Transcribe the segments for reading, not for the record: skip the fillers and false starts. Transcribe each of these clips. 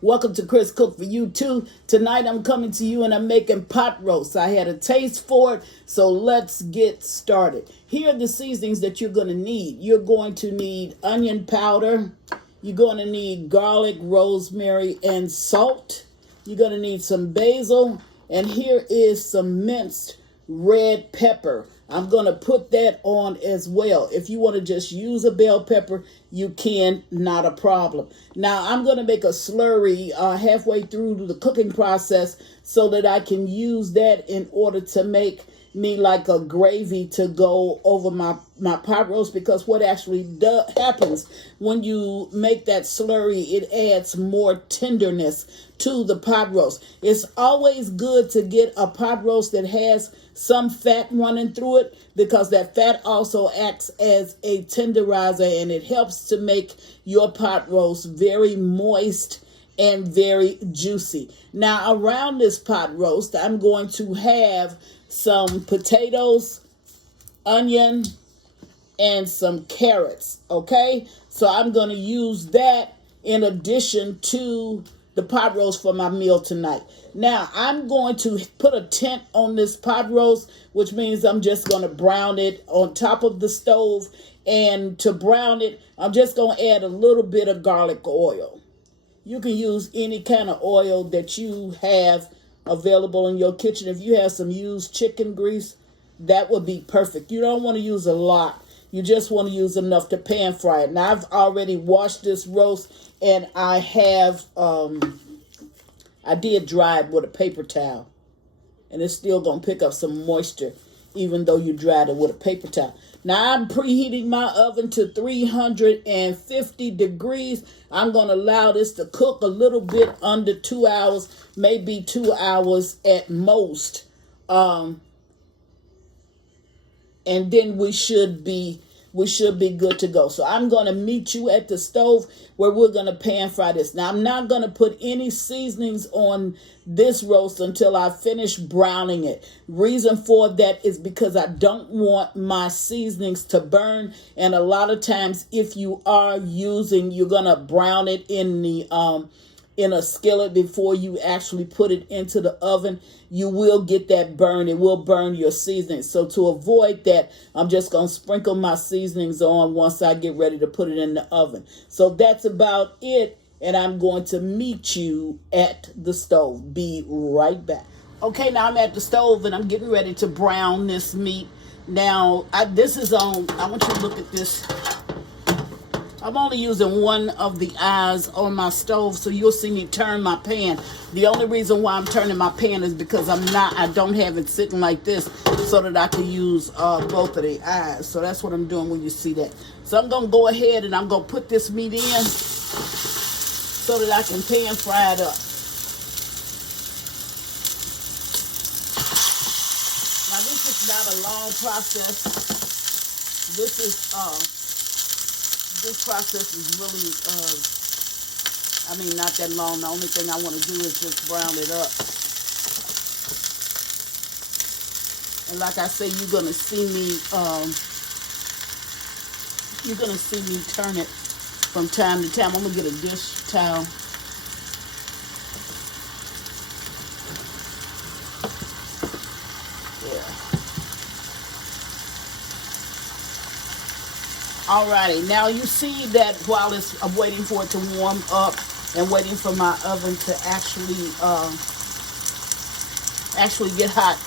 Welcome to Chris Cook for You Too. Tonight I'm coming to you and I'm making pot roast. I had a taste for it, so let's get started. Here are the seasonings that you're going to need. You're going to need onion powder. You're going to need garlic, rosemary, and salt. You're going to need some basil. And here is some minced red pepper. I'm going to put that on as well. If you want to just use a bell pepper, you can, not a problem. Now, I'm going to make a slurry halfway through the cooking process so that I can use that in order to make me like a gravy to go over my pot roast, because what actually happens when you make that slurry, it adds more tenderness to the pot roast. It's always good to get a pot roast that has some fat running through it, because that fat also acts as a tenderizer and it helps to make your pot roast very moist and very juicy. Now, around this pot roast, I'm going to have some potatoes, onion, and some carrots, okay? So I'm going to use that in addition to the pot roast for my meal tonight. Now, I'm going to put a tent on this pot roast, which means I'm just going to brown it on top of the stove. And to brown it, I'm just going to add a little bit of garlic oil. You can use any kind of oil that you have available in your kitchen. If you have some used chicken grease, that would be perfect. You don't want to use a lot. You just want to use enough to pan fry it. Now, I've already washed this roast, and I have, I did dry it with a paper towel. And it's still going to pick up some moisture, even though you dried it with a paper towel. Now, I'm preheating my oven to 350 degrees. I'm going to allow this to cook a little bit under 2 hours, maybe 2 hours at most. And then we should be good to go. So I'm going to meet you at the stove where we're going to pan fry this. Now, I'm not going to put any seasonings on this roast until I finish browning it. Reason for that is because I don't want my seasonings to burn. And a lot of times, if you are you're going to brown it in a skillet before you actually put it into the oven, you will get that burn. It will burn your seasonings. So to avoid that, I'm just going to sprinkle my seasonings on once I get ready to put it in the oven. So that's about it. And I'm going to meet you at the stove. Be right back. Okay, now I'm at the stove and I'm getting ready to brown this meat. Now, this is on, I want you to look at this. I'm only using one of the eyes on my stove, so you'll see me turn my pan. The only reason why I'm turning my pan is because I don't have it sitting like this so that I can use both of the eyes. So that's what I'm doing when you see that. So I'm going to go ahead and I'm going to put this meat in so that I can pan fry it up. Now, this is not a long process. This process is really, not that long. The only thing I want to do is just brown it up. And like I say, you're going to see me turn it from time to time. I'm going to get a dish towel. Alrighty, now you see that while I'm waiting for it to warm up and waiting for my oven to actually get hot.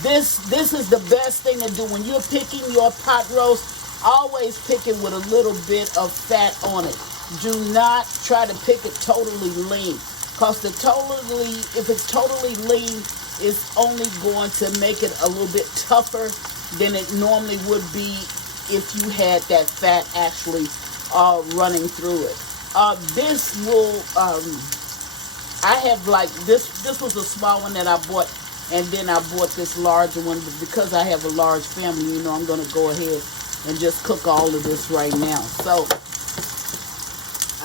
This is the best thing to do when you're picking your pot roast. Always pick it with a little bit of fat on it. Do not try to pick it totally lean, because if it's totally lean, it's only going to make it a little bit tougher than it normally would be if you had that fat actually running through it. This will, I have like, this was a small one that I bought, and then I bought this larger one, but because I have a large family, I'm going to go ahead and just cook all of this right now. So,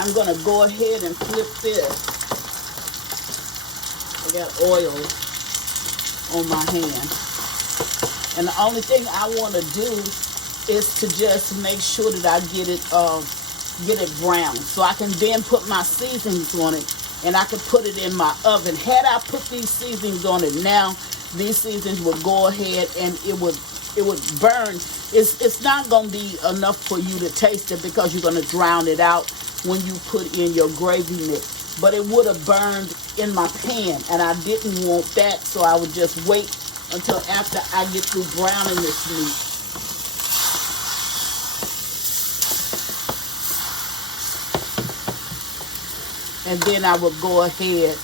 I'm going to go ahead and flip this. I got oil on my hand. And the only thing I want to do is to just make sure that I get it brown, so I can then put my seasonings on it and I could put it in my oven. Had I put these seasonings on it now, these seasonings would go ahead and it would burn. It's not going to be enough for you to taste it because you're going to drown it out when you put in your gravy mix. But it would have burned in my pan, and I didn't want that, so I would just wait until after I get through browning this meat. And then I would go ahead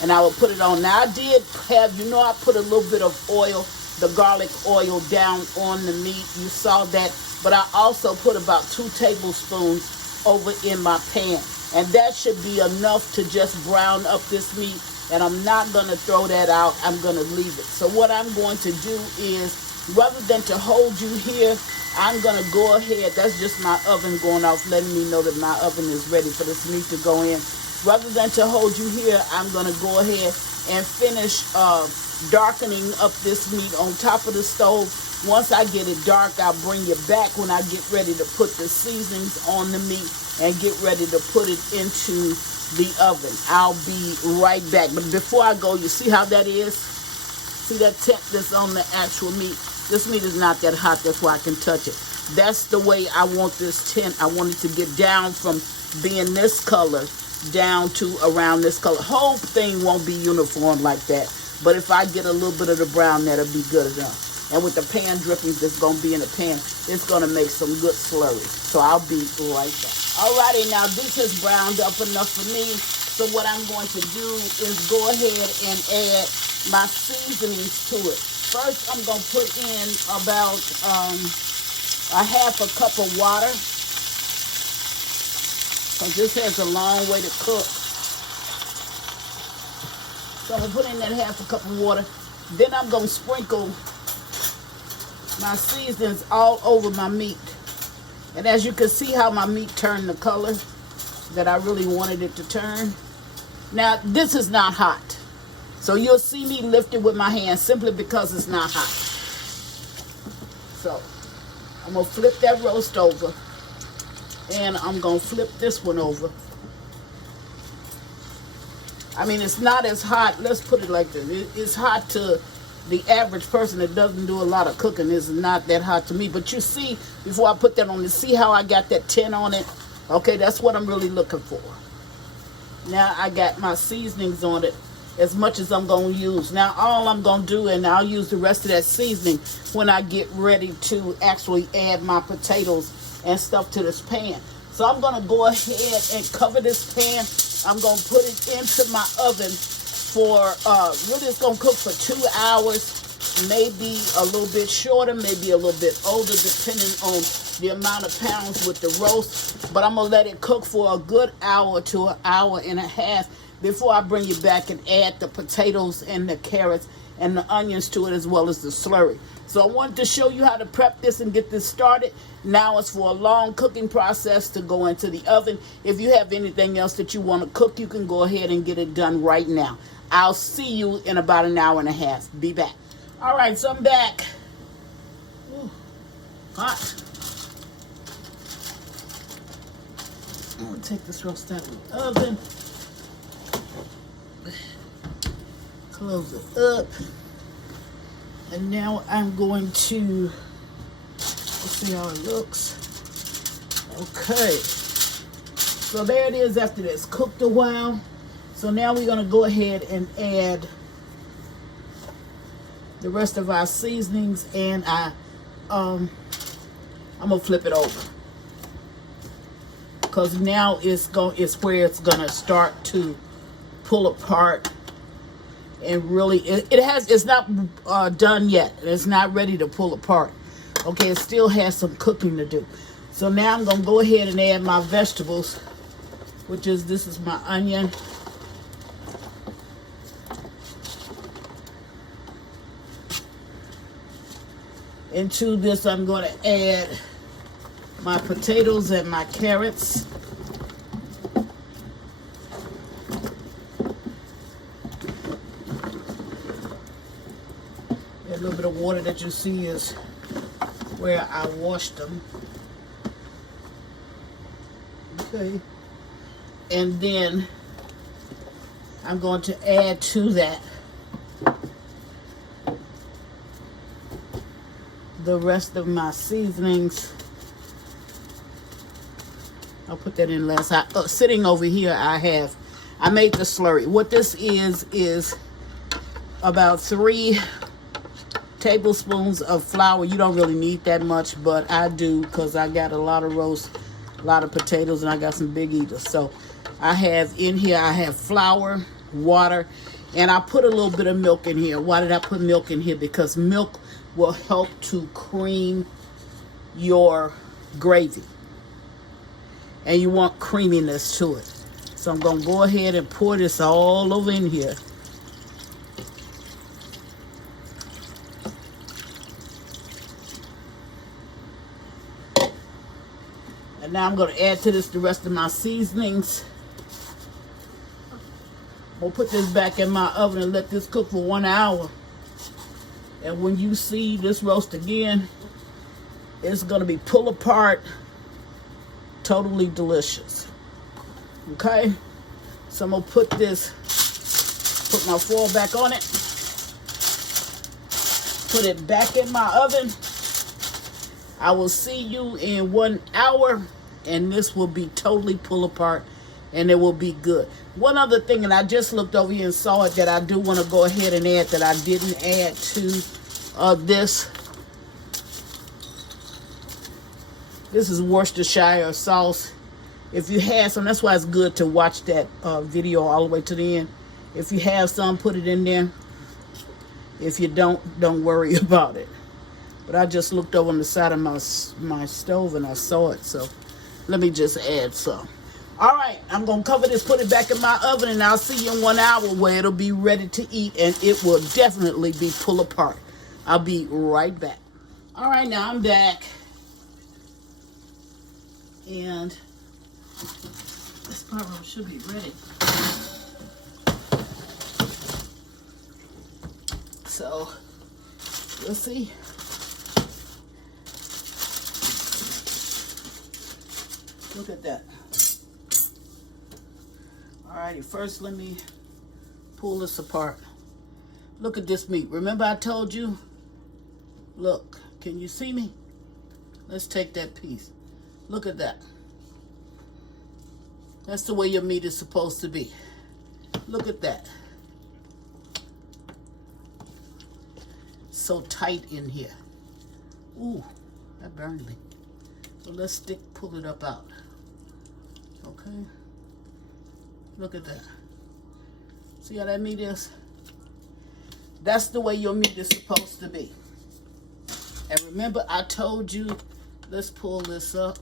and I would put it on. Now I did have, I put a little bit of oil, the garlic oil down on the meat. You saw that. But I also put about 2 tablespoons over in my pan. And that should be enough to just brown up this meat. And I'm not going to throw that out. I'm going to leave it. So what I'm going to do is, rather than to hold you here, I'm going to go ahead. That's just my oven going off, letting me know that my oven is ready for this meat to go in. Rather than to hold you here, I'm going to go ahead and finish darkening up this meat on top of the stove. Once I get it dark, I'll bring you back when I get ready to put the seasonings on the meat and get ready to put it into the oven. I'll be right back. But before I go, you see how that is? See that temp that's on the actual meat? This meat is not that hot, that's why I can touch it. That's the way I want this tint. I want it to get down from being this color down to around this color. Whole thing won't be uniform like that, but if I get a little bit of the brown, that'll be good enough. And with the pan drippings that's going to be in the pan, it's going to make some good slurry. So I'll be right back. Alrighty, now this has browned up enough for me. So what I'm going to do is go ahead and add my seasonings to it. First, I'm going to put in about a half a cup of water. Because this has a long way to cook. So I'm going to put in that half a cup of water. Then I'm going to sprinkle my seasonings all over my meat. And as you can see how my meat turned the color that I really wanted it to turn. Now, this is not hot. So you'll see me lift it with my hand simply because it's not hot. So I'm going to flip that roast over. And I'm going to flip this one over. I mean, it's not as hot. Let's put it like this. It's hot to the average person that doesn't do a lot of cooking. It's not that hot to me. But you see, before I put that on, you see how I got that tint on it? Okay, that's what I'm really looking for. Now I got my seasonings on it as much as I'm going to use. Now all I'm going to do, and I'll use the rest of that seasoning when I get ready to actually add my potatoes and stuff to this pan. So I'm going to go ahead and cover this pan. I'm going to put it into my oven for, really it's going to cook for 2 hours, maybe a little bit shorter, maybe a little bit older, depending on the amount of pounds with the roast. But I'm going to let it cook for a good hour to an hour and a half before I bring you back and add the potatoes and the carrots and the onions to it, as well as the slurry. So I wanted to show you how to prep this and get this started. Now it's for a long cooking process to go into the oven. If you have anything else that you want to cook, you can go ahead and get it done right now. I'll see you in about an hour and a half. Be back. All right, so I'm back. Ooh, hot. I'm going to take this roast out of the oven. Close it up. And now I'm going to, let's see how it looks. Okay. So there it is after it's cooked a while. So now we're going to go ahead and add the rest of our seasonings, and I'm going to flip it over. Because now it's where it's going to start to pull apart. And really, it's not done yet. It's not ready to pull apart. Okay, it still has some cooking to do. So now I'm going to go ahead and add my vegetables, which is, this is my onion. Into this, I'm going to add my potatoes and my carrots. A little bit of water that you see is where I washed them. Okay. And then I'm going to add to that the rest of my seasonings. I'll put that in last. Sitting over here, I made the slurry. What this is about 3 tablespoons of flour. You don't really need that much, but I do because I got a lot of roast, a lot of potatoes, and I got some big eaters. So I have flour, water, and I put a little bit of milk in here. Why did I put milk in here? Because milk will help to cream your gravy, and you want creaminess to it. So I'm going to go ahead and pour this all over in here. And now I'm going to add to this the rest of my seasonings. We'll put this back in my oven and let this cook for 1 hour. And when you see this roast again, it's going to be pull apart, totally delicious. Okay? So I'm going to put my foil back on it. Put it back in my oven. I will see you in 1 hour, and this will be totally pull apart, and it will be good. One other thing, and I just looked over here and saw it, that I do want to go ahead and add that I didn't add to this. This is Worcestershire sauce. If you have some, that's why it's good to watch that video all the way to the end. If you have some, put it in there. If you don't worry about it. But I just looked over on the side of my stove and I saw it, so let me just add some. All right, I'm going to cover this, put it back in my oven, and I'll see you in 1 hour where it'll be ready to eat, and it will definitely be pull apart. I'll be right back. All right, now I'm back. And this pot roast should be ready. So, we'll see. Look at that. Alrighty, first let me pull this apart. Look at this meat. Remember I told you? Look, can you see me? Let's take that piece. Look at that. That's the way your meat is supposed to be. Look at that. So tight in here. Ooh, that burned me. So let's pull it up out. Okay. Look at that. See how that meat is? That's the way your meat is supposed to be. And remember, I told you, let's pull this up.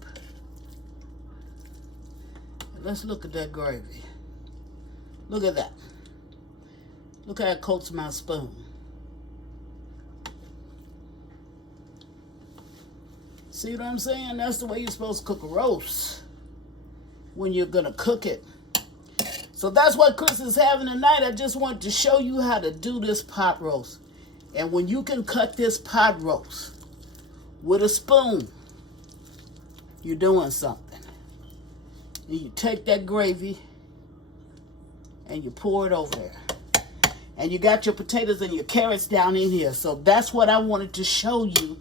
And let's look at that gravy. Look at that. Look how it coats my spoon. See what I'm saying? That's the way you're supposed to cook a roast when you're going to cook it. So that's what Chris is having tonight. I just wanted to show you how to do this pot roast. And when you can cut this pot roast with a spoon, you're doing something. And you take that gravy and you pour it over there. And you got your potatoes and your carrots down in here. So that's what I wanted to show you.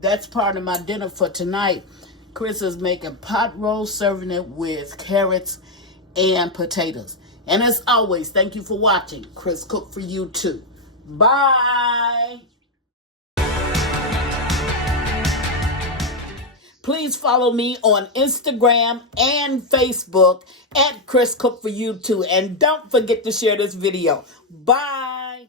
That's part of my dinner for tonight. Chris is making pot roast, serving it with carrots and potatoes. And as always, thank you for watching. Chris Cook for you too. Bye. Please follow me on Instagram and Facebook at Chris Cook for you too. And don't forget to share this video. Bye.